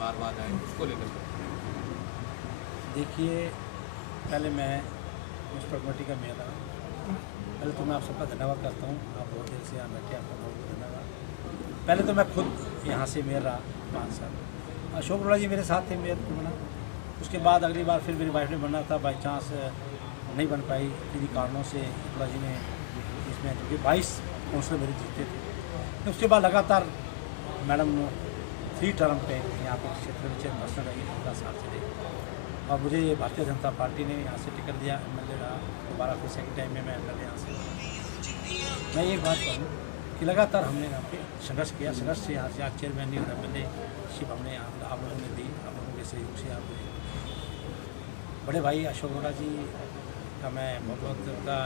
वाद है उसको लेकर? देखिए, पहले मैं म्यूनसिपल कमेटी का मेयर रहा। पहले तो मैं आप सबका धन्यवाद करता हूँ, आप बहुत देर से यहाँ बैठे, आपका बहुत बहुत धन्यवाद। पहले तो मैं खुद यहाँ से मेयर रहा 5 साल। अशोक अरोड़ा जी मेरे साथ थे मेयर बना। उसके बाद अगली बार फिर मेरी वाइफ ने बनना था, बाई चांस नहीं बन पाई किन्हीं कारणों से। अरोड़ा जी ने इसमें क्योंकि 22 काउंसिलर मेरे जीते थे। उसके बाद लगातार मैडम 3 टर्म पे यहाँ पे क्षेत्र में चेयरपर्सन रही, 15 साल से रही। और मुझे भारतीय जनता पार्टी ने यहाँ से टिकट दिया, एमएलए रहा दोबारा, फिर सेकंड टाइम में मैं एमएलए यहाँ से। मैं एक बात कहूँ कि लगातार हमने यहाँ पे संघर्ष किया। संघर्ष से यहाँ से आज चेयरमैन नहीं और एमएलए शिप हमने यहाँ आप लोगों ने दी, आप लोगों के सहयोग से आप बड़े भाई अशोक अरोड़ा जी का मैं बहुत बहुत उनका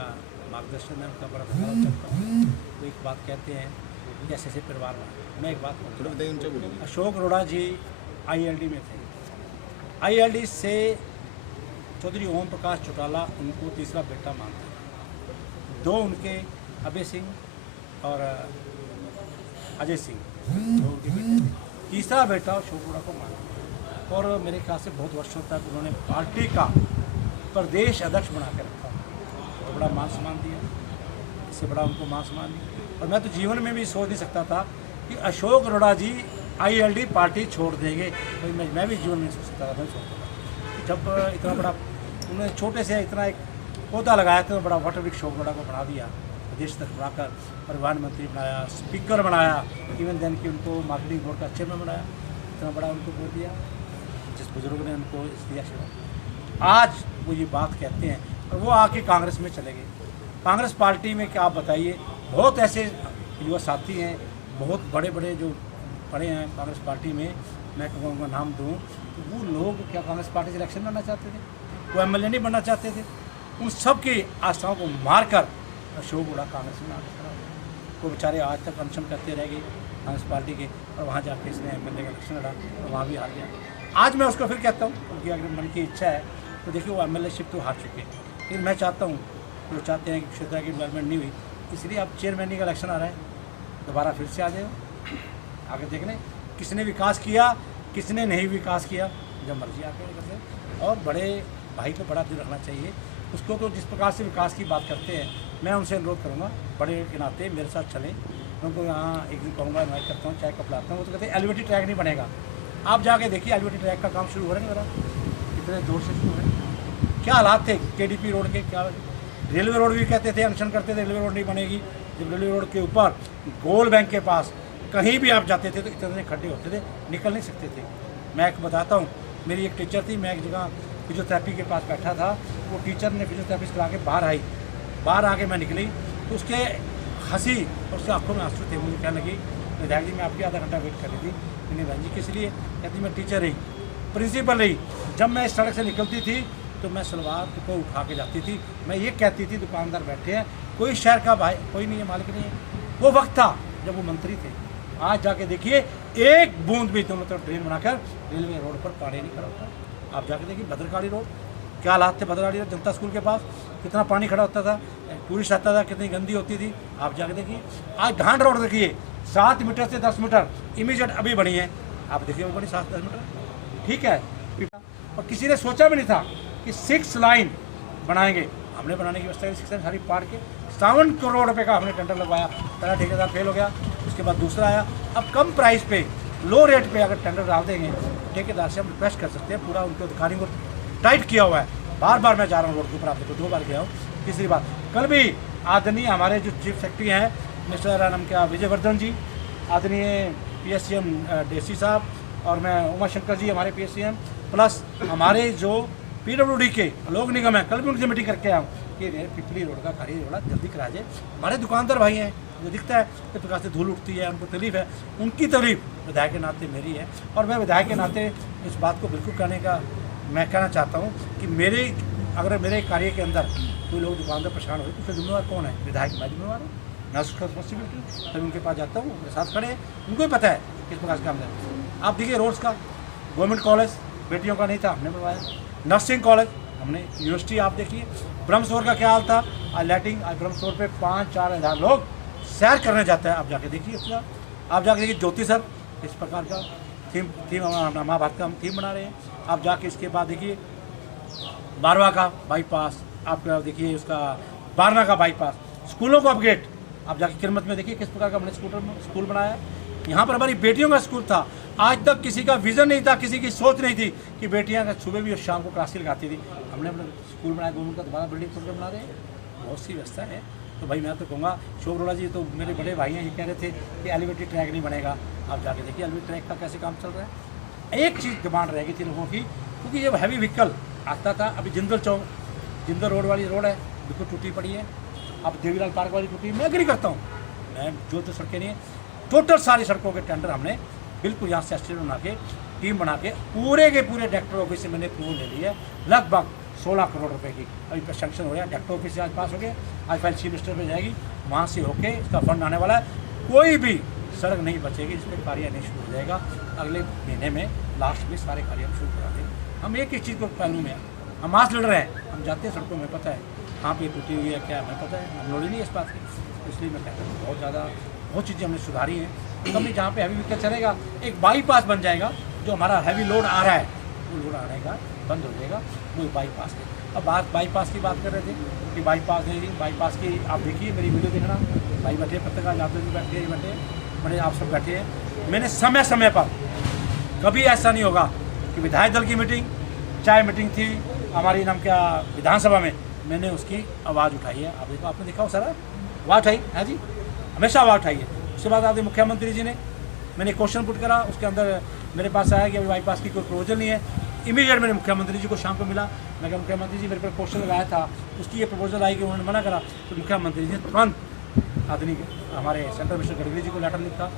मार्गदर्शन है, उनका बड़ा धन्यवाद करता हूँ। वो एक बात कहते हैं कि ऐसे परिवार में मैं एक बात कहूँ, अशोक अरोड़ा जी ILD में थे। ILD से चौधरी ओम प्रकाश चौटाला उनको तीसरा बेटा मानते हैं। 2 उनके अभय सिंह और अजय सिंह, 2 उनके बेटे थे। तीसरा बेटा अशोक अरोड़ा को मानते हैं और मेरे ख्याल से बहुत वर्षों तक उन्होंने पार्टी का प्रदेश अध्यक्ष बना के रखा, बहुत बड़ा मान सम्मान दिया, इससे बड़ा उनको मान सम्मान दिया। और मैं तो जीवन में भी सोच नहीं सकता था कि अशोक अरोड़ा जी ILD पार्टी छोड़ देंगे, तो मैं भी जीवन में सोच सकता था, मैं सोचता था जब इतना बड़ा उन्होंने छोटे से इतना एक पौधा लगाया, तो बड़ा वाटर वृक्ष अशोक अरोड़ा को बना दिया, प्रदेश तक बढ़ाकर परिवहन मंत्री बनाया, स्पीकर बनाया, इवन देन कि उनको मार्केटिंग बोर्ड का चेयरमैन बनाया। इतना बड़ा उनको बोल दिया जिस बुजुर्ग ने उनको दिया सेवा। आज वो ये बात कहते हैं और वो आके कांग्रेस में चले गए। कांग्रेस पार्टी में क्या आप बताइए, बहुत ऐसे युवा साथी हैं, बहुत बड़े बड़े जो पड़े हैं कांग्रेस पार्टी में, मैं उनका नाम दूं तो वो लोग क्या कांग्रेस पार्टी से इलेक्शन लड़ना चाहते थे, वो एमएलए नहीं बनना चाहते थे। उन सब की आशाओं को मारकर अशोक अरोड़ा कांग्रेस में आगे खड़ा हो। वो बेचारे आज तक अनशन करते रह गए कांग्रेस पार्टी के, और वहाँ जाके इसने एमएलए का इलेक्शन लड़ा और वहाँ भी हार गया। आज मैं उसको फिर कहता हूँ, उनकी अगर मन की इच्छा है तो देखिए वो एमएलएशिप तो हार चुके हैं। फिर मैं चाहता हूँ, वो चाहते हैं कि क्षेत्र की डेवलपमेंट नहीं हुई, इसलिए अब चेयरमैन का इलेक्शन आ रहा है, दोबारा फिर से आ जाए, आगे देख लें किसने विकास किया किसने नहीं विकास किया, जब मर्जी आके करते। और बड़े भाई को बड़ा दिल रखना चाहिए, उसको तो जिस प्रकार से विकास की बात करते हैं, मैं उनसे अनुरोध करूँगा बड़े के नाते मेरे साथ चलें। उनको यहाँ एक दिन कहूँगा, इन्वाइट करता हूँ, चाय कप लाता हूँ। वो तो कहते हैं एलिवेटेड ट्रैक नहीं बनेगा। आप जाके देखिए एलिवेटेड ट्रैक का काम शुरू हो रहा है मेरा, कितने जोर से शुरू है। क्या हालात थे KDP रोड के, क्या रेलवे रोड भी कहते थे, अनशन करते थे रेलवे रोड नहीं बनेगी। जब रेलवे रोड के ऊपर गोल बैंक के पास कहीं भी आप जाते थे तो इतने खड्डे होते थे, निकल नहीं सकते थे। मैं एक बताता हूँ, मेरी एक टीचर थी, मैं एक जगह फिजियोथेरेपी के पास बैठा था, वो टीचर ने फिजियोथेरेपी करा के बाहर आई, बाहर आके मैं निकली तो उसके हंसी और उसके आंखों में आंसू थे। मुझे कहने लगी विधायक जी मैं आपकी आधा घंटा वेट कर रही थी। मैंने भाई जी किस लिए? कहती मैं टीचर रही, प्रिंसिपल रही, जब मैं इस सड़क से निकलती थी तो मैं सलवार को उठा के जाती थी। मैं ये कहती थी दुकानदार बैठे हैं, कोई शहर का भाई कोई नहीं है, मालिक नहीं है। वो वक्त था जब वो मंत्री थे। आज जाके देखिए एक बूंद भी दोनों तरफ ड्रेन बनाकर रेलवे रोड पर पानी नहीं खड़ा होता। आप जाके देखिए भद्रकाली रोड, क्या हालात थे भद्रकाली रोड, जनता स्कूल के पास कितना पानी खड़ा होता था, टूरिस्ट आता था, कितनी गंदी होती थी। आप जाके देखिए आज ढांड रोड देखिए 7 मीटर से 10 मीटर इमीडिएट अभी बनी है, आप देखिए वो बनी 7-10 मीटर, ठीक है। और किसी ने सोचा भी नहीं था कि 6 लाइन बनाएंगे, हमने बनाने की व्यवस्था 6 लाइन सारी पार के 57 करोड़ रुपए का हमने टेंडर लगवाया। पहला ठेकेदार फेल हो गया, उसके बाद दूसरा आया। अब कम प्राइस पे लो रेट पे अगर टेंडर डाल देंगे, ठेकेदार से हम रिक्वेस्ट कर सकते हैं, पूरा उनके अधिकारियों को टाइट किया हुआ है। बार बार मैं जा रहा हूँ रोड के ऊपर, आप देखो 2 बार गया हूँ। तीसरी बात, कल भी आदरणीय हमारे जो चीफ सेक्रेटरी हैं मिस्टर नाम क्या विजयवर्धन जी, आदरणीय PSCM डेसी साहब, और मैं उमाशंकर जी हमारे PSCM, प्लस हमारे जो PWD के लोक निगम है, कल भी उनसे मीटिंग करके आया हूँ कि पिपली रोड का कार्य थोड़ा जल्दी करा जाए। हमारे दुकानदार भाई हैं, जो दिखता है किस प्रकार से धूल उठती है, उनको तकलीफ है, उनकी तकलीफ विधायक के नाते मेरी है। और मैं विधायक के नाते इस बात को बिल्कुल करने का मैं कहना चाहता हूँ कि अगर मेरे कार्य के अंदर कोई लोग दुकानदार परेशान हो, तो उसका जिम्मेवार कौन है? विधायक मैं जिम्मेवार हूँ, मैं उसका रिस्पॉन्सिबिलिटी। तभी उनके पास जाता हूँ, मेरे साथ खड़े हैं, उनको भी पता है किस प्रकार से काम है। आप देखिए रोड्स का, गवर्नमेंट कॉलेज बेटियों का नहीं था, हमने बनवाया। नर्सिंग कॉलेज हमने, यूनिवर्सिटी आप देखिए। ब्रह्मसरोवर का क्या हाल था, आज लाइटिंग, आज ब्रह्मसरोवर पे 5-4 हज़ार लोग सैर करने जाते हैं। आप जाके देखिए इसका, आप जाके देखिए ज्योति सर, इस प्रकार का थीम महाभारत का हम थीम बना रहे हैं। आप जाके इसके बाद देखिए 12वां का बाईपास, आपका देखिए उसका 12वां का बाईपास, स्कूलों को अपग्रेड। आप जाके किरमत में देखिए किस प्रकार का हमने स्कूल बनाया। यहाँ पर हमारी बेटियों का स्कूल था। आज तक किसी का विज़न नहीं था, किसी की सोच नहीं थी कि बेटियाँ सुबह भी और शाम को क्लासेस लगाती थी। हमने अपना स्कूल बनाया, गवर्नमेंट का दोबारा बिल्डिंग खोल के बना रहे हैं। बहुत सी व्यवस्था है। तो भाई मैं तो कहूँगा अशोक अरोड़ा जी, तो मेरे बड़े भाई हैं, ये कह रहे थे कि एलिवेटेड ट्रैक नहीं बनेगा। आप जाके देखिए एलिवेटेड ट्रैक का कैसे काम चल रहा है। एक चीज़ डिमांड रह गई थी लोगों की, क्योंकि जब हैवी व्हीकल आता था, अभी जिंदल चौक, जिंदल रोड वाली रोड है बिल्कुल टूटी पड़ी है। अब देवीलाल पार्क वाली टूटी, मैं एग्री करता हूँ। मैं जो तो सड़कें नहीं है, टोटल सारी सड़कों के टेंडर हमने बिल्कुल यहाँ से एस्टिमेट बना के टीम बना के पूरे के पूरे डायरेक्टर ऑफिस से मैंने अप्रूवल ले लिया है। लगभग 16 करोड़ रुपए की अभी पर सैंक्शन हो गया। डायरेक्टर ऑफिस से आज पास हो गया, आज फाइल चीफ मिनिस्टर पे जाएगी, वहाँ से होके इसका फंड आने वाला है। कोई भी सड़क नहीं बचेगी जिस पर कार्य नहीं शुरू हो जाएगा। अगले महीने में लास्ट में सारे कार्य हम शुरू करा देंगे। हम एक चीज़ को पहलू में हम मास लड़ रहे हैं, हम जाते हैं सड़कों में, पता है कहाँ पे टूटी हुई है क्या हमें पता है, हम नॉलेज नहीं है इस बात की। इसलिए मैं कहता हूँ बहुत चीज़ें हमने सुधारी हैं। कभी जहाँ पे हैवी व्हीकल चलेगा, एक बाईपास बन जाएगा। जो हमारा हैवी लोड आ रहा है वो लोड आने का बंद हो जाएगा, वो बाईपास के। अब बाईपास की बात कर रहे थे कि बाईपास है, बाईपास की आप देखिए मेरी वीडियो देखना, भाई बैठे पत्रकार जाते भी बैठे बड़े आप सब बैठे हैं। मैंने समय समय पर कभी ऐसा नहीं होगा कि विधायक दल की मीटिंग, चाहे मीटिंग थी हमारी नाम क्या विधानसभा में, मैंने उसकी आवाज़ उठाई है। आप देखो, आपने देखा हो सारा आवाज़ उठाई है जी, हमेशा आवाज़ उठाई है। उसके बाद आपने मुख्यमंत्री जी ने, मैंने क्वेश्चन पुट करा, उसके अंदर मेरे पास आया कि अभी बाईपास की कोई प्रपोजल नहीं है। इमीडिएट मैंने मुख्यमंत्री जी को शाम को मिला, मैं कहा मुख्यमंत्री जी मेरे पर क्वेश्चन लगाया था, उसकी ये प्रपोजल आई कि उन्होंने मना करा। तो मुख्यमंत्री जी ने तुरंत आदमी हमारे सेंट्रल मिनिस्टर गडकरी जी को लेटर लिखा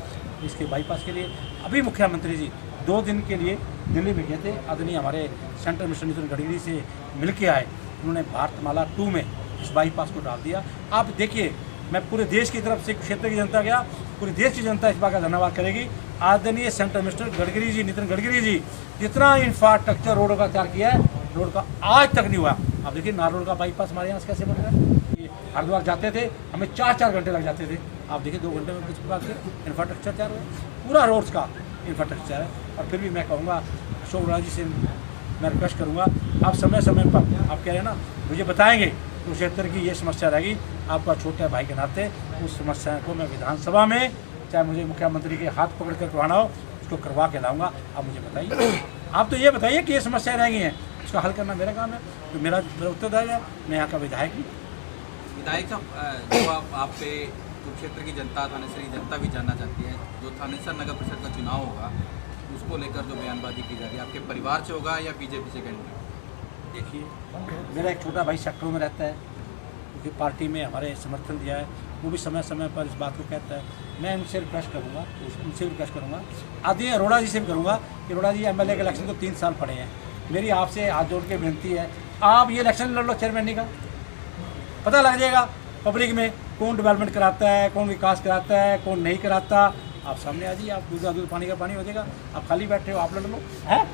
इसके बाईपास के लिए। अभी मुख्यमंत्री जी 2 दिन के लिए दिल्ली में गए थे, आदरणीय हमारे सेंट्रल मिनिस्टर नितिन गडकरी से मिल के आए। उन्होंने भारतमाला 2 में इस बाईपास को डाल दिया। आप देखिए, मैं पूरे देश की तरफ से क्षेत्र की जनता गया, पूरे देश की जनता इस बात का धन्यवाद करेगी। आदरणीय सेंट्रल मिनिस्टर गडकरी जी, नितिन गडकरी जी, जितना इंफ्रास्ट्रक्चर रोडों का तैयार किया है, रोड का आज तक नहीं हुआ। आप देखिए नारोल का बाईपास हमारे यहाँ से कैसे बन रहा है। ये हरिद्वार जाते थे, हमें 4-4 घंटे लग जाते थे, आप देखिए 2 घंटे में किस प्रकार से इंफ्रास्ट्रक्चर तैयार हुआ, पूरा रोड्स का इंफ्रास्ट्रक्चर है। और फिर भी मैं कहूँगा अशोक अरोड़ा जी से मैं रिक्वेस्ट करूँगा, आप समय समय पर आप कह रहे हैं ना मुझे बताएंगे तो क्षेत्र की ये समस्या रहेगी, आपका छोटे भाई के नाते उस समस्या को मैं विधानसभा में, चाहे मुझे मुख्यमंत्री के हाथ पकड़ कर करवाना हो, उसको करवा के लाऊंगा। आप मुझे बताइए, आप तो ये बताइए कि ये समस्याएं रह गई हैं, उसका हल करना मेरा काम है, तो मेरा उत्तरदायित्व है। मैं यहाँ का विधायक हूँ। विधायक साहब, जो आप पे कुरुक्षेत्र की जनता, थानेसर की जनता भी जानना चाहती है, जो थानेसर नगर परिषद का चुनाव होगा उसको लेकर जो बयानबाजी की जा रही है, आपके परिवार से होगा या बीजेपी से कैंडिडेट? देखिए, मेरा एक छोटा भाई सेक्टर में रहता है, क्योंकि पार्टी में हमारे समर्थन दिया है, वो भी समय समय पर इस बात को कहता है। मैं उनसे रिक्वेस्ट करूँगा, आदरणीय अरोड़ा जी से भी करूँगा कि अरोड़ा जी एमएलए के इलेक्शन को 3 साल पड़े हैं, मेरी आपसे हाथ जोड़ के विनती है, आप ये इलेक्शन लड़ लो चेयरमैन का, पता लग जाएगा पब्लिक में कौन डेवलपमेंट कराता है, कौन विकास कराता है, कौन नहीं कराता। आप सामने आ जाइए, आप दूध पानी का पानी हो जाएगा। आप खाली बैठे हो, आप लड़ लो, है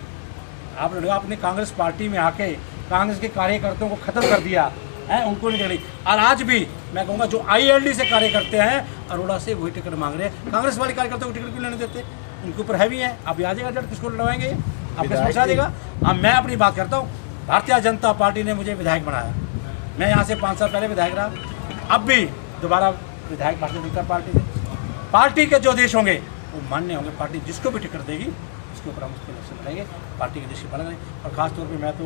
आप लड़ो। आपने कांग्रेस पार्टी में आके कांग्रेस के कार्यकर्ताओं को खत्म कर दिया है, उनको नहीं लड़ी। और आज भी मैं कहूँगा जो ILD से कार्य करते हैं अरोड़ा से वही टिकट मांग रहे हैं। कांग्रेस वाले कार्यकर्ताओं को टिकट क्यों लेने देते, उनके ऊपर हैवी है। आप आ जाएगा, जब किसको लड़वाएंगे, आपके समझ आ जाएगा। अब मैं अपनी बात करता हूँ, भारतीय जनता पार्टी ने मुझे विधायक बनाया, मैं यहाँ से 5 साल पहले विधायक रहा, अब भी दोबारा विधायक भारतीय जनता पार्टी से। पार्टी के जो देश होंगे वो मान्य होंगे, पार्टी जिसको भी टिकट देगी उसके ऊपर हम उसको इलेक्शन लड़ेंगे, पार्टी के देश बना रहे। और ख़ास तौर पे मैं तो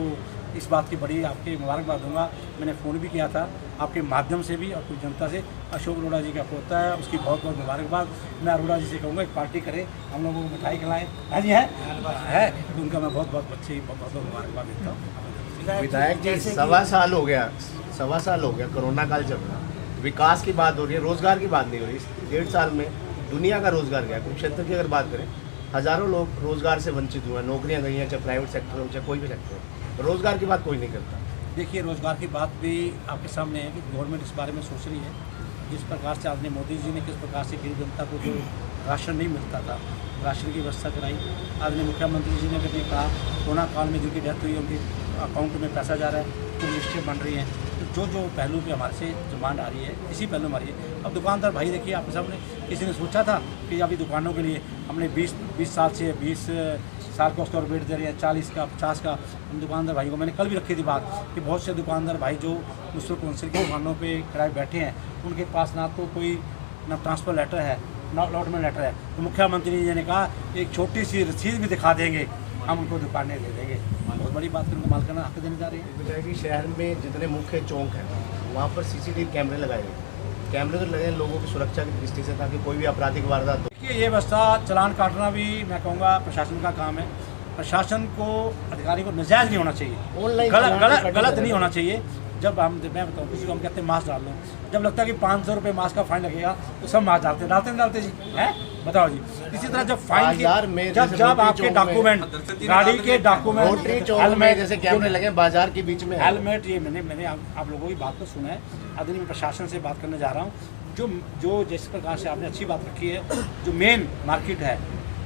इस बात की बड़ी आपके मुबारकबाद दूंगा, मैंने फ़ोन भी किया था आपके माध्यम से भी और कुछ जनता से, अशोक अरोड़ा जी का पोता है, उसकी बहुत बहुत मुबारकबाद। मैं अरोड़ा जी से कहूँगा एक पार्टी करें, हम लोगों को मिठाई खिलाएँ, हाँ जी है तो उनका मैं बहुत बहुत अच्छी बहुत बहुत मुबारकबाद देता हूँ। विधायक जी, 1.25 साल हो गया कोरोना काल चल रहा, विकास की बात हो रही है, रोजगार की बात नहीं हो रही। 1.5 साल में दुनिया का रोजगार गया, कुरुक्षेत्र की अगर बात करें हज़ारों लोग रोजगार से वंचित हुए हैं, नौकरियां गई हैं, चाहे प्राइवेट सेक्टर हो चाहे कोई भी सेक्टर हो, रोजगार की बात कोई नहीं करता। देखिए, रोजगार की बात भी आपके सामने है कि गवर्नमेंट इस बारे में सोच रही है। जिस प्रकार से आपने मोदी जी ने किस प्रकार से गरीब जनता को जो राशन नहीं मिलता था, राशन की व्यवस्था कराई। आदरणीय मुख्यमंत्री जी ने कभी कहा कोरोना काल में जिनकी डेथ हुई उनके अकाउंट में पैसा जा रहा है, तो लिस्टें बन रही हैं, तो जो जो पहलू पे हमारे से डिमांड आ रही है, इसी पहलू में आ रही है। अब दुकानदार भाई देखिए, आपके सामने किसी ने सोचा था कि अभी दुकानों के लिए हमने 20 साल से 20 साल का स्टोर बेट दे रहे हैं, 40 का 50 का। हम दुकानदार भाई को मैंने कल भी रखी थी बात कि बहुत से दुकानदार भाई जो म्युनिसिपल काउंसिल की दुकानों पे किराए बैठे हैं, उनके पास ना तो कोई ना ट्रांसफ़र लेटर है ना अलॉटमेंट लेटर है। तो मुख्यमंत्री जी ने कहा एक छोटी सी रसीद भी दिखा देंगे, हम उनको दुकानें दे देंगे। बहुत बड़ी बात कर उनको माल करना हक देने जा रही है। विधायक जी, शहर में जितने मुख्य चौक हैं वहाँ पर सीसीटीवी कैमरे लगाए गए। कैमरे तो लगे हैं लोगों की सुरक्षा की दृष्टि से, ताकि कोई भी आपराधिक वारदात हो। देखिए, ये व्यवस्था चालान काटना भी मैं कहूँगा प्रशासन का काम है। प्रशासन को, अधिकारी को नाजायज़ नहीं होना चाहिए, ऑनलाइन गलत नहीं होना चाहिए। जब मैं बताऊँ किसी को हम कहते हैं मास्क डाल लो, जब लगता है कि 500 रुपये मास्क का फाइन लगेगा तो सब मास्क डालते जी हैं, बताओ जी। इसी तरह जब फाइन जब आपके डॉक्यूमेंट, गाड़ी के डॉक्यूमेंट, रोटरी चौक में जैसे कैमरे लगे बाजार के बीच में, हेलमेट, ये मैंने आप लोगों की बात को सुना है। आदरणीय मैं प्रशासन से बात करने जा रहा हूँ। जो जिस प्रकार से आपने अच्छी बात रखी है, जो मेन मार्केट है,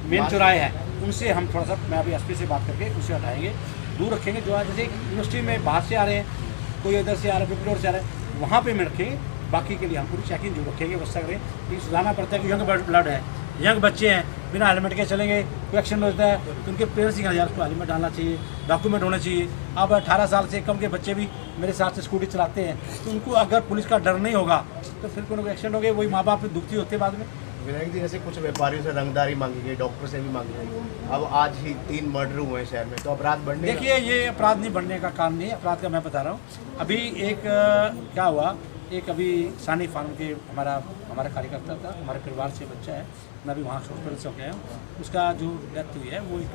मेन चौराहे हैं, उनसे हम थोड़ा सा, मैं अभी एसपी से बात करके उसे हटाएंगे, दूर रखेंगे। जो जैसे यूनिवर्सिटी में बाहर से आ रहे हैं, कोई इधर से आ रहा है, पिपलोर से आ रहा है, वहाँ पे में रखेंगे। बाकी के लिए हम पूरी चेकिंग जो रखेंगे व्यवस्था करें। ये सुधारना पड़ता है कि यंग ब्लड है, यंग बच्चे हैं, बिना हेलमेट के चलेंगे, कोई एक्शन होता है तो उनके पेरेंट्स ही यार उसको हेलमेट डालना चाहिए, डॉक्यूमेंट होने चाहिए। अब 18 साल से कम के बच्चे भी मेरे साथ से स्कूटी चलाते हैं, तो उनको अगर पुलिस का डर नहीं होगा तो फिर कोई एक्शन हो गए, वही माँ बाप दुखती होते बाद में। विधायक जी, जैसे कुछ व्यापारियों से रंगदारी मांगी गई, डॉक्टर से भी मांगी गई, अब आज ही 3 मर्डर हुए हैं शहर में, तो अपराध बढ़ने का? देखिए, ये अपराध नहीं बढ़ने का काम नहीं है, अपराध का मैं बता रहा हूँ। अभी एक क्या हुआ, एक अभी सानी फार्म के हमारा कार्यकर्ता था, हमारे परिवार से बच्चा है, मैं अभी वहाँ हॉस्पिटल से होकर आया हूँ। उसका जो डेथ हुई है वो एक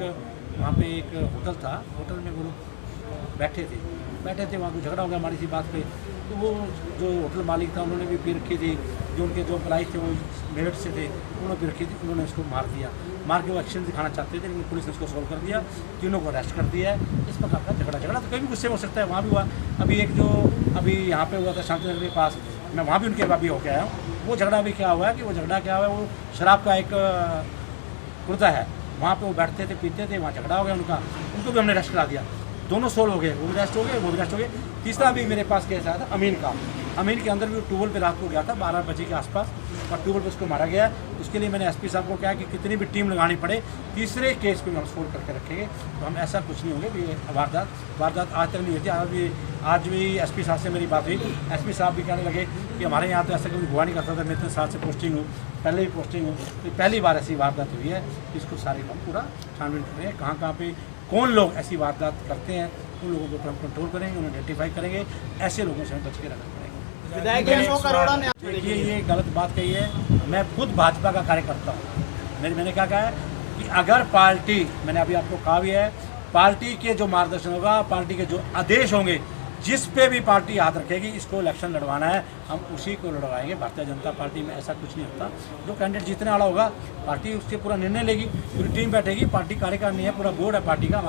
वहाँ पे एक होटल था, होटल में वो लोग बैठे थे, वहाँ को झगड़ा हो गया हमारी सी बात पे। तो वो जो होटल मालिक था, उन्होंने भी पी रखी थी, जो उनके जो एम्प्लॉई थे वो मेरठ से थे, उन्होंने पी रखी थी, उन्होंने उसको मार के वो एक्शन दिखाना चाहते थे, लेकिन पुलिस ने उसको सॉल्व कर दिया, तीनों को अरेस्ट कर दिया है। इस प्रकार का झगड़ा तो कहीं भी गुस्से में हो सकता है, वहाँ भी हुआ। अभी एक जो अभी यहाँ पे हुआ था शांति नगर के पास, मैं वहाँ भी उनके अभी होके आया हूँ। वो झगड़ा भी क्या हुआ है कि वो शराब का एक कुर्ता है, वहाँ पे वो बैठते थे, पीते थे, वहाँ झगड़ा हो गया उनको भी हमने अरेस्ट करा दिया। दोनों सोल हो गए, वो भी अरेस्ट हो गए, वो भी अरेस्ट हो गए। तीसरा भी मेरे पास केस आया था अमीन के अंदर भी ट्यूबवेल पे रात को गया था 12 बजे के आसपास, और ट्यूबवेल पे उसको मारा गया। उसके लिए मैंने एसपी साहब को कहा कि कितनी भी टीम लगानी पड़े, तीसरे केस को भी हम सोल्व करके रखेंगे। तो हम ऐसा कुछ नहीं होंगे कि वारदात आज तक नहीं होती। आज भी एसपी साहब से मेरी बात हुई, एसपी साहब भी कहने लगे कि हमारे यहाँ तो ऐसा कभी हुआ नहीं करता था, मैं इतने साल से पोस्टिंग हूँ, पहले भी पोस्टिंग हूँ, तो पहली बार ऐसी वारदात हुई है। इसको सारे हम पूरा छानबीन कर रहे हैं, कहाँ पे कौन लोग ऐसी वारदात करते हैं, उन लोगों को हम कंट्रोल करेंगे, उन्हें आइडेंटिफाई करेंगे, ऐसे लोगों से हम बच के रखना पड़ेगा। देखिए, ये गलत बात कही है। मैं खुद भाजपा का कार्यकर्ता हूँ। मैंने क्या कहा है कि अगर पार्टी, मैंने अभी आपको कहा भी है, पार्टी के जो मार्गदर्शन होगा, पार्टी के जो आदेश होंगे, जिस पे भी पार्टी हाथ रखेगी, इसको इलेक्शन लड़वाना है, हम उसी को लड़वाएंगे। भारतीय जनता पार्टी में ऐसा कुछ नहीं होता, जो कैंडिडेट जीतने वाला होगा पार्टी उससे पूरा निर्णय लेगी, पूरी टीम बैठेगी, पार्टी कार्यकारिणी है, पूरा बोर्ड है पार्टी का।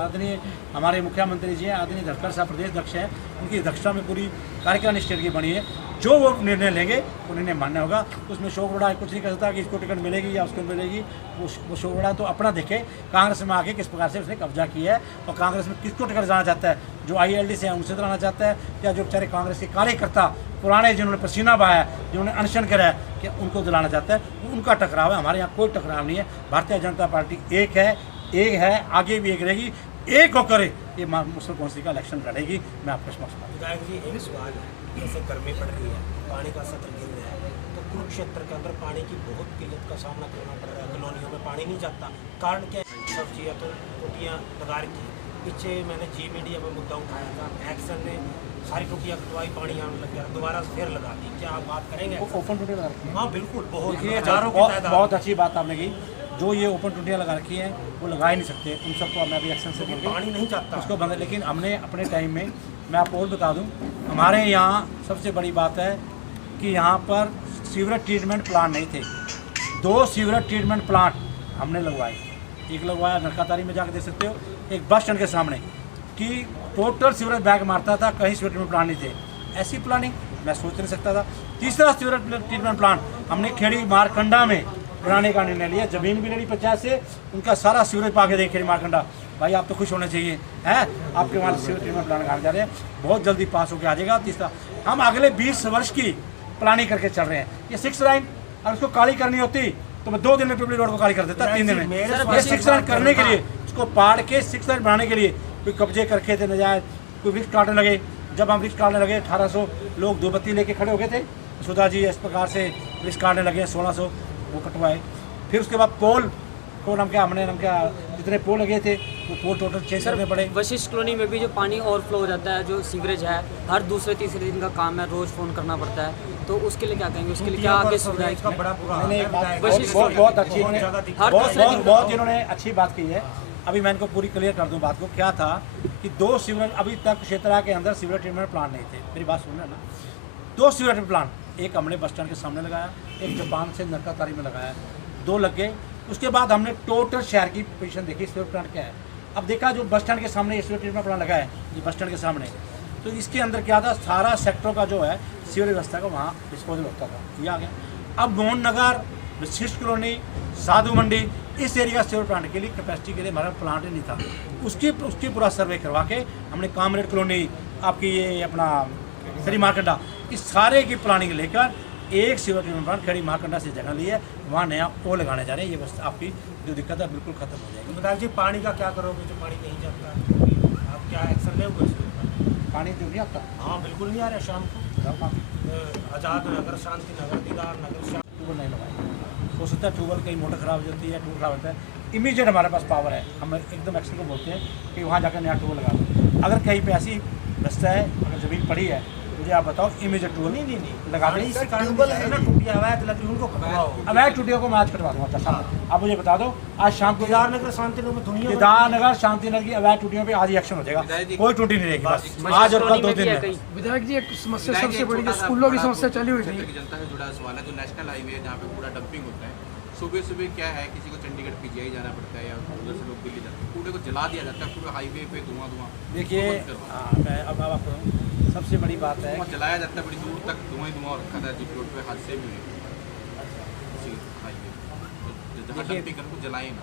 हमारे मुख्यमंत्री जी हैं, आदरणीय धनखड़ साहब प्रदेश अध्यक्ष हैं, उनकी अध्यक्षता में पूरी कार्यकारिणी स्टेट की बनी है। जो वो निर्णय लेंगे वो निर्णय मान्य होगा। उसमें शोक बड़ा कुछ नहीं कर सकता कि इसको टिकट मिलेगी या उसको मिलेगी। वो शोक बड़ा तो अपना देखे, कांग्रेस में आके किस प्रकार से उसने कब्जा किया है, और कांग्रेस में किसको टिकट जाना चाहता है, जो ILD से है उनसे दिलाना चाहता है, या जो बेचारे कांग्रेस के कार्यकर्ता पुराने जिन्होंने पसीना बहाया, जिन्होंने अनशन करा है, कि उनको दिलाना चाहता है, उनका टकराव है। हमारे यहाँ कोई टकराव नहीं है। भारतीय जनता पार्टी एक है, आगे भी एक रहेगी, एक होकर ये मुस्लिम काउंसिल का इलेक्शन लड़ेगी। मैं आपको विधायक जी, एक सवाल है, जैसे गर्मी पड़ रही है, पानी का सत्र गिर रहा है, तो कुरुक्षेत्र के अंदर पानी की बहुत किल्लत का सामना करना पड़ रहा है। कॉलोनियों में पानी नहीं जाता, कारण क्या है? सब्जियाँ तो टूटियाँ लगा रखी। पीछे मैंने जी मीडिया पर मुद्दा उठाया था, एक्शन ने सारी टूटियाँ कटवाई, पानी आने लग गया, दोबारा फिर लगा दी। क्या आप बात करेंगे? ओपन टूटियाँ लगा रखी है। हाँ बिल्कुल, बहुत हजारों की तादाद। बहुत अच्छी बात आपने की। जो ये ओपन टूटियाँ लगा रखी हैं वो लगा ही नहीं सकते, उन सबको मैं भी एक्शन से पानी नहीं जाता उसको बंद। लेकिन हमने अपने टाइम में, मैं आपको और बता दूं, हमारे यहाँ सबसे बड़ी बात है कि यहाँ पर सीवरेज ट्रीटमेंट प्लांट नहीं थे। 2 सीवरेज ट्रीटमेंट प्लांट हमने लगवाए। एक लगवाया नरकातारी में जाकर देख सकते हो, एक बस स्टैंड के सामने, कि टोटल सीवरेज बैग मारता था, कहीं सीवरेज ट्रीटमेंट प्लांट नहीं थे। ऐसी प्लानिंग मैं सोच नहीं सकता था। तीसरा सीवरेज ट्रीटमेंट प्लांट हमने खेड़ी मारकंडा में बनाने का निर्णय लिया, ज़मीन भी ले ली पंचायत से, उनका सारा सीवरेज पा के देखे मारकंडा। भाई आप तो खुश होने चाहिए हैं, आपके वहाँ सीवरेज ट्रीटमेंट प्लान लगाने जा रहे हैं, बहुत जल्दी पास होकर आ जाएगा। तीसरा, हम अगले 20 वर्ष की प्लानिंग करके चल रहे हैं। ये 6 लाइन अगर उसको काली करनी होती तो मैं 2 दिन में पिपली रोड को काली कर देता, 3 दिन में। ये 6 लाइन करने के लिए, उसको पाड़ के 6 लाइन बनाने के लिए कोई कब्जे कर रखे थे नजायज, कोई वृक्ष काटने लगे। जब हम वृक्ष काटने लगे 1800 लोग दो बत्ती लेके खड़े हो गए थे, सुधा जी इस प्रकार से वृक्ष काटने लगे, 1600 वो कटवाए। फिर उसके बाद पोल को हमने जितने पोल लगे थे वो पोल टोटल चेंज करने पड़े। वशिष्ठ कॉलोनी में भी जो पानी ओवरफ्लो हो जाता है, जो सीवरेज है, हर दूसरे तीसरे दिन का काम है, रोज़ फ़ोन करना पड़ता है। तो उसके लिए क्या कहेंगे, उसके लिए क्या आगे सुविधा इसका बड़ा बुरा मैंने हाल है। बहुत अच्छी हर दूसरे दिन बहुत इन्होंने अच्छी बात की है। अभी मैं इनको पूरी क्लियर कर दूं बात को। क्या था कि 2 सीवरेज अभी तक क्षेत्र के अंदर सीवरेज ट्रीटमेंट प्लांट नहीं थे। मेरी बात सुनना ना, 2 सीवरेज ट्रीटमेंट प्लांट, एक हमने बस स्टैंड के सामने लगाया, एक जापान से नरकातारी में लगाया, 2 लग गए। उसके बाद हमने टोटल शहर की पोजीशन देखी, सीवरेज प्लांट क्या है। अब देखा जो बस स्टैंड के सामने सीवरेज ट्रीटमेंट प्लांट लगा है, ये बस स्टैंड के सामने, तो इसके अंदर क्या था, सारा सेक्टरों का जो है सीवरेज व्यवस्था का वहाँ डिस्पोजल होता था, ये आ गया। अब मोहन नगर, वशिष्ठ कॉलोनी, साधु मंडी, इस एरिया सीवरेज प्लांट के लिए कैपेसिटी के लिए हमारा प्लांट ही नहीं था। उसकी पूरा सर्वे करवा के हमने कामरेड कॉलोनी, आपकी ये अपना श्री मारकंडा, इस सारे की प्लानिंग लेकर एक सीवरेज ट्रीटमेंट प्लांट खड़ी मारकंडा से जगह ली है, वहाँ नया वो लगाने जा रहे हैं। ये बस आपकी जो दिक्कत है बिल्कुल खत्म हो जाएगी। विधायक जी, पानी का क्या करोगे जो पानी नहीं जाता है? आप क्या एक्शन लोगे इसके ऊपर? पानी तो नहीं आता, हाँ बिल्कुल नहीं आ रहा शाम को। आज़ाद नगर, शांति नगर, दीदार नगर, ट्यूबवेल नहीं लगाएंगे। हो सकता है ट्यूबवेल कहीं मोटर खराब हो जाती है, ट्यूबवेल खराब होता है, इमीडिएट हमारे पास पावर है, हम एकदम एक्शन को बोलते हैं कि वहाँ जाकर नया ट्यूबवेल लगा दो। अगर कहीं पे ऐसी रास्ता है, अगर ज़मीन पड़ी है, मुझे आप बताओ, इमीडिएट ट्यूबवेल नहीं लगा दें। ट्यूबवेल है ना, टूटिया अवैध लग रही उनको कटवाओ। अवैध टूटियों को मैं आज कटवा दूँगा। अच्छा, आप मुझे बता दो, आज शाम को दीदार नगर, शांति नगर में दुनिया दीदार नगर, शांति नगर की अवैध टूटियों पे आज ही एक्शन हो जाएगा, कोई टूटी नहीं रहेगी, बस आज और कल 2 दिन में। विधायक जी, एक समस्या सबसे बड़ी जो स्कूलों की समस्या चली हुई थी, जनता से जुड़ा सवाल है। जो नेशनल हाईवे है जहाँ पे पूरा डंपिंग होता है, सुबह सुबह क्या है, किसी को चंडीगढ़ पीजीआई जाना पड़ता है या उधर से लोग दिल्ली जाते हैं, कूड़े को जला दिया जाता है, पूरे हाईवे पे धुआं। देखिए, मैं अब आपको सबसे बड़ी बात है, धुआं जलाया जाता है, बड़ी दूर तक धुआं ही धुआं रखा था। जीप रोड पे हादसे भी हुए हाईवे, तो जहाँ डंपिंग कर उनको जलाए ना,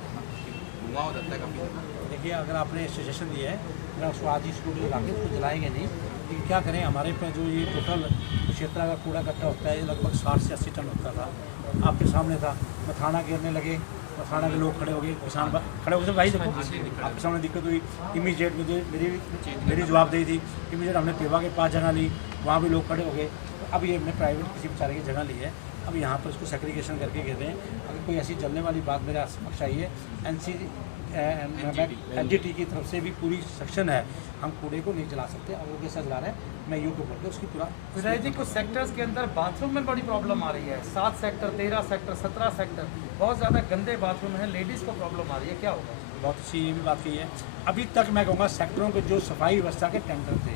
धुआं हो जाता है काफ़ी ज़्यादा। देखिए, अगर आपने सजेशन दिया है, अगर उसको आज ही स्कूल लगा के उसको जलाएंगे नहीं, लेकिन क्या करें, हमारे पे जो ये टोटल क्षेत्र का कूड़ा इकट्ठा होता है, ये लगभग 60 से 80 टन होता था। आपके सामने था, मथाना गिरने लगे, मथाना के लोग खड़े हो गए, किसान खड़े हो गए, भाई देखो आपके सामने दिक्कत हुई। इमीडिएट मुझे मेरी जवाबदेही थी, इमीडिएट हमने पेवा के पास जगह ली, वहाँ भी लोग खड़े हो गए। अब ये हमने प्राइवेट किसी बेचारे की जगह ली है, अब यहाँ पर उसको सेग्रीगेशन करके गिर रहे हैं। अगर कोई ऐसी जलने वाली बात मेरे समक्ष आई है, एनजीटी की तरफ से भी पूरी सेक्शन है, हम कूड़े को नहीं जला सकते, और वो कैसा जला रहे हैं, मैं यूट्यूब करके उसकी पूरा। विधायक जी, कुछ सेक्टर्स के अंदर बाथरूम में बड़ी प्रॉब्लम आ रही है, 7 सेक्टर, 13 सेक्टर, 17 सेक्टर, बहुत ज़्यादा गंदे बाथरूम है, लेडीज़ को प्रॉब्लम आ रही है, क्या होगा? बहुत अच्छी ये भी बात की है। अभी तक मैं कहूँगा सेक्टरों के जो सफाई व्यवस्था के टेंडर थे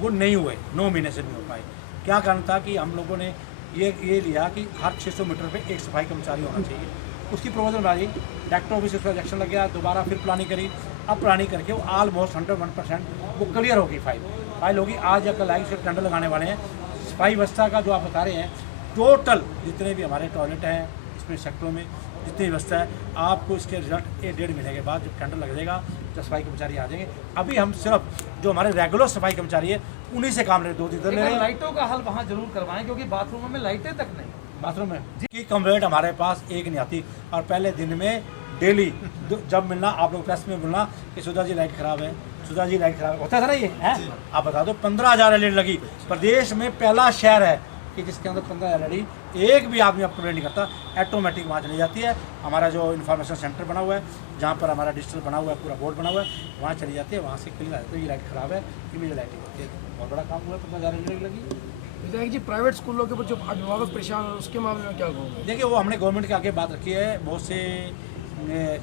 वो नहीं हुए, 9 महीने से नहीं हो पाए। क्या कारण था कि हम लोगों ने ये लिया कि हर 600 मीटर पे एक सफाई कर्मचारी होना चाहिए, उसकी प्रपोजल बनाई, डायरेक्टर ऑफिस उस पर इलेक्शन लग गया, दोबारा फिर प्लानिंग करी, अब प्लानिंग करके वो ऑलमोस्ट 101% वो क्लियर होगी, फाइल होगी, आज या कल आएगी, फिर टेंडर लगाने वाले हैं। सफाई व्यवस्था का जो आप बता रहे हैं, टोटल जितने भी हमारे टॉयलेट हैं इसमें सेक्टरों में जितनी व्यवस्था है, आपको इसके रिजल्ट 1-1.5 महीने के बाद जब टेंडर लग जाएगा, जब सफाई कर्मचारी आ जाएंगे। अभी हम सिर्फ जो हमारे रेगुलर सफाई कर्मचारी है उन्हीं से काम ले रहे, 2 दिन ले रहे हैं। लाइटों का हल वहाँ जरूर करवाएं, क्योंकि बाथरूमों में लाइटें तक नहीं, बाथरूम में की कंप्लेंट हमारे पास एक नहीं आती, और पहले दिन में डेली जब मिलना, आप लोग प्रेस में मिलना कि सुधा जी लाइट ख़राब है, सुधा जी लाइट ख़राब होता था ना, ये है। आप बता दो, 15,000 एलईडी लगी, प्रदेश में पहला शहर है कि जिसके अंदर 15 एलईडी, एक भी आदमी अब कंप्लेंट नहीं करता, ऑटोमेटिक वहाँ चली जाती है। हमारा जो इन्फॉर्मेशन सेंटर बना हुआ है, जहाँ पर हमारा डिजिटल बना हुआ है, पूरा बोर्ड बना हुआ है, वहाँ चली जाती है, वहाँ से क्लियर आ जाती है, ये लाइट ख़राब है, इमीडिएट लाइटिंग होती है। बहुत बड़ा काम हुआ है, 15,000 एलईडी लगी। विधायक जी, प्राइवेट स्कूलों के ऊपर जो अभिभावक परेशान है, उसके मामले में क्या कहोगे? देखिए, वो हमने गवर्नमेंट के आगे बात रखी है, बहुत से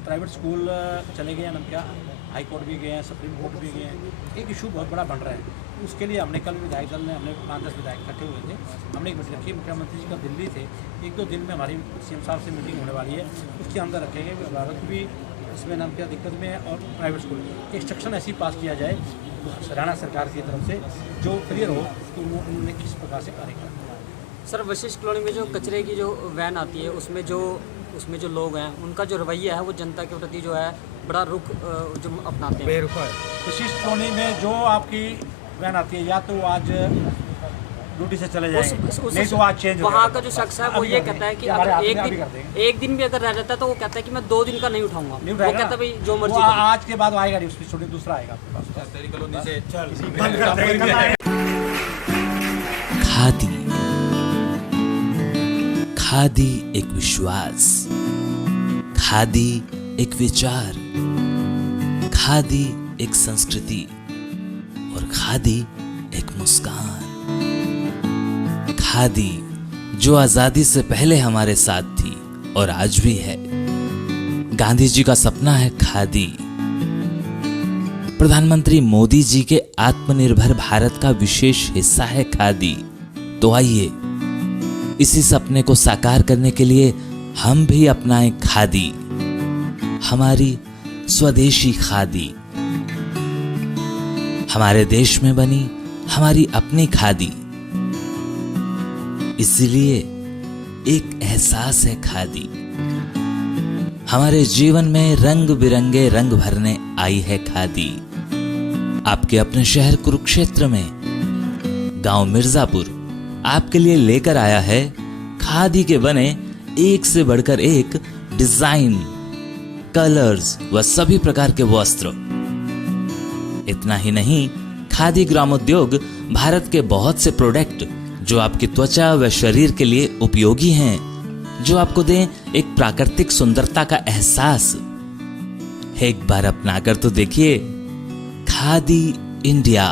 प्राइवेट स्कूल चले गए हैं, हम क्या हाई कोर्ट भी गए हैं, सुप्रीम कोर्ट भी गए हैं, एक इशू बहुत बड़ा बन रहा है। उसके लिए हमने कल विधायक दल में हमने 5-10 विधायक इकट्ठे हुए थे, हमने एक मीटिंग रखी, मुख्यमंत्री जी का दिल्ली थे, 1-2 दिन में हमारी सीएम साहब से मीटिंग होने वाली है, उसके अंदर रखेंगे कि अभिभावक भी इसमें नाम क्या दिक्कत में है, और प्राइवेट स्कूल इंस्ट्रक्शन ऐसी पास किया जाए हरियाणा सरकार की तरफ से जो क्लियर हो कि उन्होंने किस प्रकार से कार्य किया। सर वशिष्ठ कॉलोनी में जो कचरे की जो वैन आती है उसमें जो लोग हैं उनका जो रवैया है वो जनता के प्रति जो है बड़ा रुख जो अपनाते हैं। विशिष्ट कॉलोनी में जो आपकी वैन आती है या तो वो आज ड्यूटी से चले जाएंगे, नहीं तो आज चेंज वहाँ का जो शख्स है वो ये कहता है कि अगर एक दिन भी अगर रह जाता है तो वो कहता है कि मैं 2 दिन का नहीं उठाऊंगा। वो कहता है भाई जो मर्जी करो। आज के बाद आएगा नहीं, दूसरा आएगा आपके पास। तेरी कॉलोनी से खादी, खादी एक विश्वास, खादी एक विचार, खादी एक संस्कृति और खादी एक मुस्कान। खादी जो आजादी से पहले हमारे साथ थी और आज भी है। गांधी जी का सपना है खादी। प्रधानमंत्री मोदी जी के आत्मनिर्भर भारत का विशेष हिस्सा है खादी। तो आइए इसी सपने को साकार करने के लिए हम भी अपनाएं खादी, हमारी स्वदेशी खादी, हमारे देश में बनी हमारी अपनी खादी। इसलिए एक एहसास है खादी। हमारे जीवन में रंग बिरंगे रंग भरने आई है खादी। आपके अपने शहर कुरुक्षेत्र में गांव मिर्जापुर आपके लिए लेकर आया है खादी के बने एक से बढ़कर एक डिजाइन, कलर्स व सभी प्रकार के वस्त्र। इतना ही नहीं, खादी ग्रामोद्योग भारत के बहुत से प्रोडक्ट जो आपकी त्वचा व शरीर के लिए उपयोगी हैं, जो आपको दें एक प्राकृतिक सुंदरता का एहसास। एक बार अपनाकर तो देखिए खादी इंडिया।